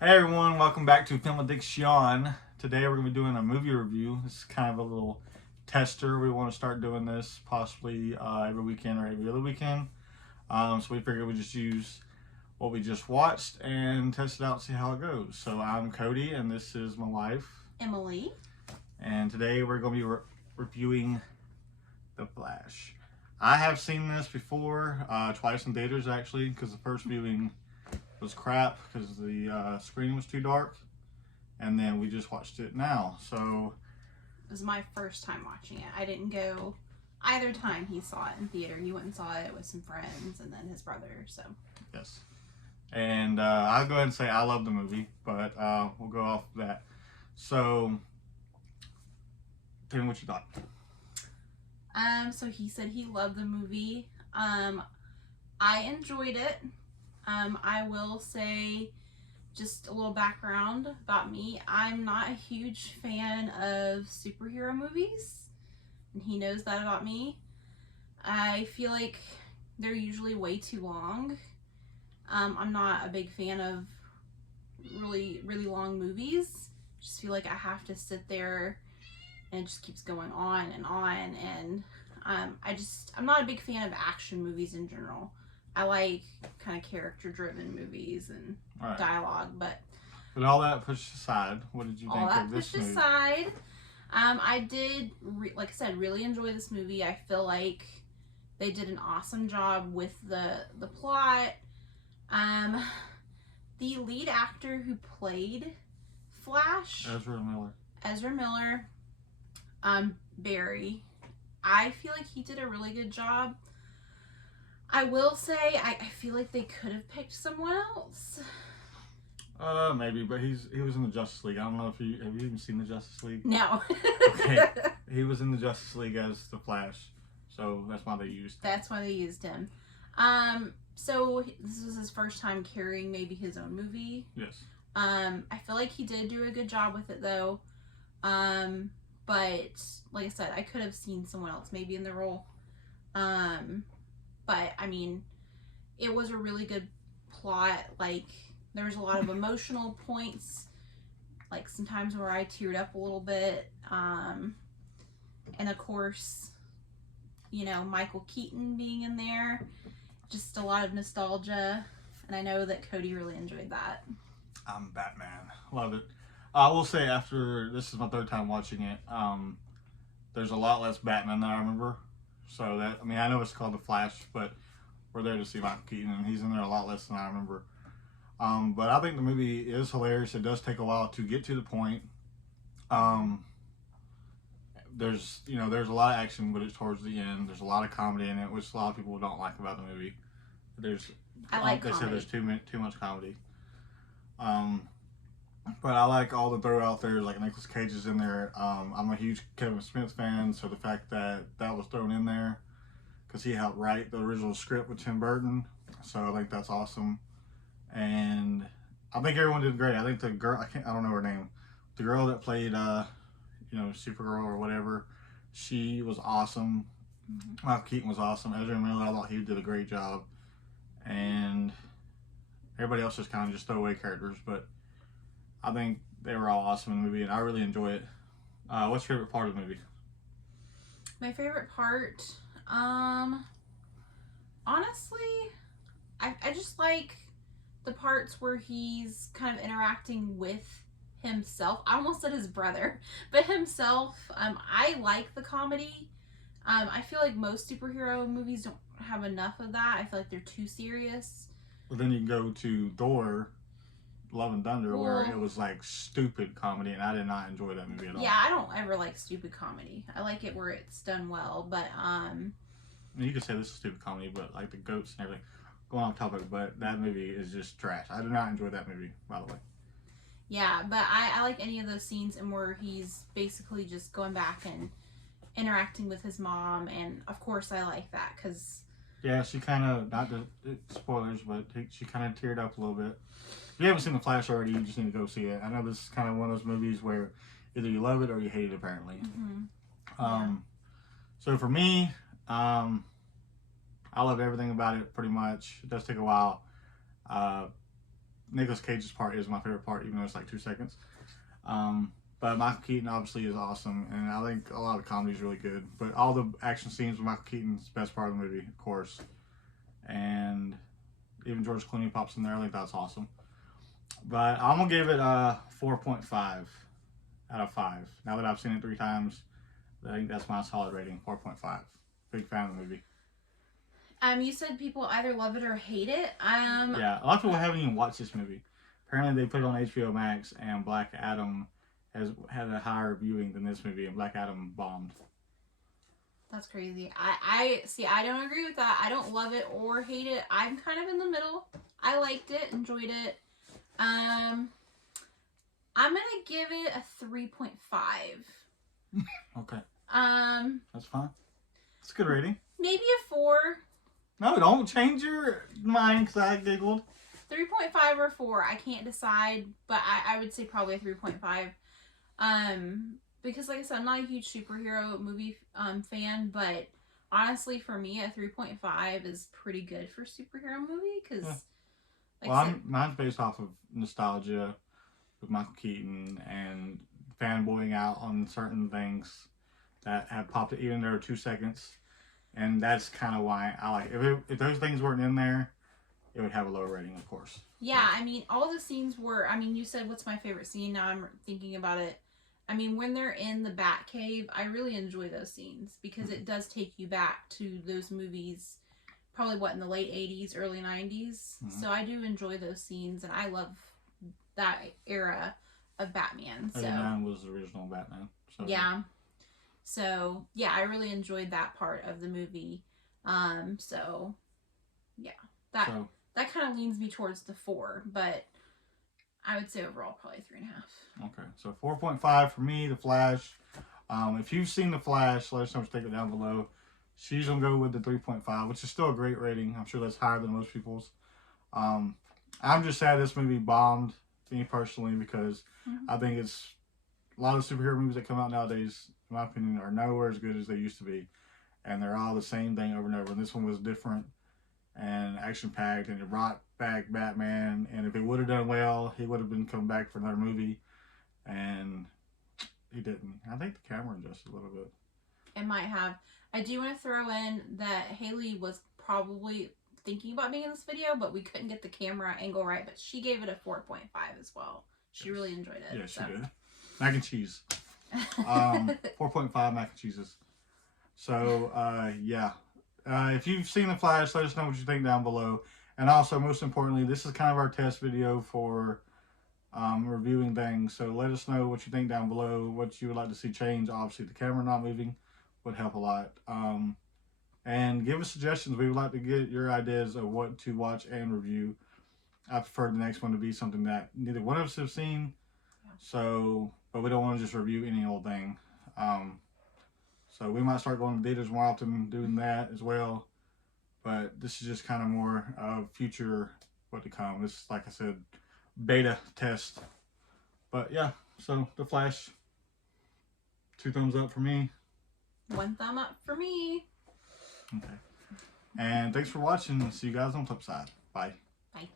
Hey everyone, welcome back to Film Addiction. Today we're going to be doing a movie review. This is kind of a little tester. We want to start doing this possibly every weekend or every other weekend. So we figured we'd just use what we just watched and test it out and see how it goes. So I'm Cody and this is my wife, Emily. And today we're going to be reviewing The Flash. I have seen this before, twice in theaters actually, because the first viewing was crap because the screen was too dark, and then we just watched it now. So it was my first time watching it. I didn't go either time he saw it in theater. He went and saw it with some friends and then his brother. So yes, and I'll go ahead and say I love the movie, but we'll go off of that. So tell me what you thought. So he said he loved the movie. I enjoyed it. I will say, just a little background about me. I'm not a huge fan of superhero movies, and he knows that about me. I feel like they're usually way too long. I'm not a big fan of really long movies. Just feel like I have to sit there and it just keeps going on and on. And I'm not a big fan of action movies in general. I like kind of character driven movies and dialogue, but with all that pushed aside, what did you all think that of this pushed movie? aside, I did, like I said, really enjoy this movie. I feel like they did an awesome job with the plot. The lead actor who played Flash, Ezra Miller, Barry, I feel like he did a really good job. I will say, I feel like they could have picked someone else. Maybe, but he was in the Justice League. I don't know if you have you even seen the Justice League? No. Okay, he was in the Justice League as the Flash, so that's why they used him. That's why they used him. So this was his first time carrying maybe his own movie. Yes. I feel like he did do a good job with it though. But like I said, I could have seen someone else maybe in the role. But I mean, it was a really good plot. Like, there was a lot of emotional points, like sometimes where I teared up a little bit. And of course, you know, Michael Keaton being in there, just a lot of nostalgia. And I know that Cody really enjoyed that. I'm Batman. Love it. I will say, after this is my third time watching it, there's a lot less Batman than I remember. So that, I mean, I know it's called The Flash, but we're there to see Michael Keaton, and he's in there a lot less than I remember. But I think the movie is hilarious. It does take a while to get to the point. There's a lot of action, but it's towards the end. There's a lot of comedy in it, which a lot of people don't like about the movie. They said there's too much comedy. But I like all the throw out there, like Nicolas Cage is in there. I'm a huge Kevin Smith fan, so the fact that that was thrown in there, because he helped write the original script with Tim Burton, so I think that's awesome. And I think everyone did great. I think the girl, I don't know her name, the girl that played, Supergirl or whatever, she was awesome. Michael Keaton was awesome. Ezra Miller, I thought he did a great job. And everybody else just kind of just throwaway characters, but I think they were all awesome in the movie, and I really enjoy it. What's your favorite part of the movie? My favorite part, honestly, I just like the parts where he's kind of interacting with himself. I almost said his brother, but himself. I like the comedy. I feel like most superhero movies don't have enough of that. I feel like they're too serious. Well, then you can go to Thor, Love and Thunder, where it was like stupid comedy, and I did not enjoy that movie at all. Yeah, I don't ever like stupid comedy. I like it where it's done well, but you could say this is stupid comedy, but like the goats and everything. Going off topic, but that movie is just trash. I did not enjoy that movie, by the way. Yeah, but I like any of those scenes and where he's basically just going back and interacting with his mom, and of course I like that because yeah, she kind of, not the spoilers, but she kind of teared up a little bit. If you haven't seen The Flash already, you just need to go see it. I know this is kind of one of those movies where either you love it or you hate it, apparently. So for me, I love everything about it, pretty much. It does take a while. Nicolas Cage's part is my favorite part, even though it's like 2 seconds. But Michael Keaton obviously is awesome, and I think a lot of the comedy is really good. But all the action scenes with Michael Keaton's the best part of the movie, of course. And even George Clooney pops in there. I think that's awesome. But I'm going to give it a 4.5 out of 5. Now that I've seen it 3 times, I think that's my solid rating, 4.5. Big fan of the movie. You said people either love it or hate it. Yeah, a lot of people haven't even watched this movie. Apparently they put it on HBO Max, and Black Adam has had a higher viewing than this movie, and Black Adam bombed. That's crazy. I see. I don't agree with that. I don't love it or hate it. I'm kind of in the middle. I liked it, enjoyed it. I'm gonna give it a 3.5. Okay, Um, that's fine. It's a good rating. maybe a 4. No, don't change your mind because I giggled. 3.5 or 4. I can't decide, but I would say probably a 3.5. Because like I said, I'm not a huge superhero movie fan, but honestly, for me, a 3.5 is pretty good for a superhero movie. Because, yeah. Well, mine's based off of nostalgia with Michael Keaton and fanboying out on certain things that have popped, even there 2 seconds, and that's kind of why I like it. If those things weren't in there, it would have a lower rating, of course. Yeah, I mean, all the scenes were. I mean, you said what's my favorite scene? Now I'm thinking about it. I mean, when they're in the Batcave, I really enjoy those scenes because it does take you back to those movies, probably what, in the late 80s, early 90s. So I do enjoy those scenes, and I love that era of Batman. So 89 was the original Batman. So yeah. So yeah, I really enjoyed that part of the movie. So yeah, that kind of leans me towards the 4, but I would say overall probably 3.5. Okay, so 4.5 for me, The Flash. If you've seen The Flash, let us know what you think down below. She's going to go with the 3.5, which is still a great rating. I'm sure that's higher than most people's. I'm just sad this movie bombed me personally because I think it's a lot of superhero movies that come out nowadays, in my opinion, are nowhere as good as they used to be. And they're all the same thing over and over. And this one was different and action-packed, and it brought back Batman, and if it would have done well, he would have been coming back for another movie, and he didn't. I think the camera adjusted a little bit. It might have. I do want to throw in that Haley was probably thinking about being in this video, but we couldn't get the camera angle right, but she gave it a 4.5 as well. She really enjoyed it. Yeah, she did. Mac and cheese. 4.5 mac and cheeses. So, yeah. If you've seen The Flash, let us know what you think down below. And also, most importantly, this is kind of our test video for reviewing things. So let us know what you think down below, what you would like to see change. Obviously, the camera not moving would help a lot. And give us suggestions. We would like to get your ideas of what to watch and review. I prefer the next one to be something that neither one of us have seen. So, but we don't want to just review any old thing. So we might start going to theaters more often doing that as well. But this is just kind of more of future what to come. This is, like I said, beta test. But yeah, so The Flash, 2 thumbs up for me. 1 thumb up for me. Okay. And thanks for watching. See you guys on the flip side. Bye. Bye.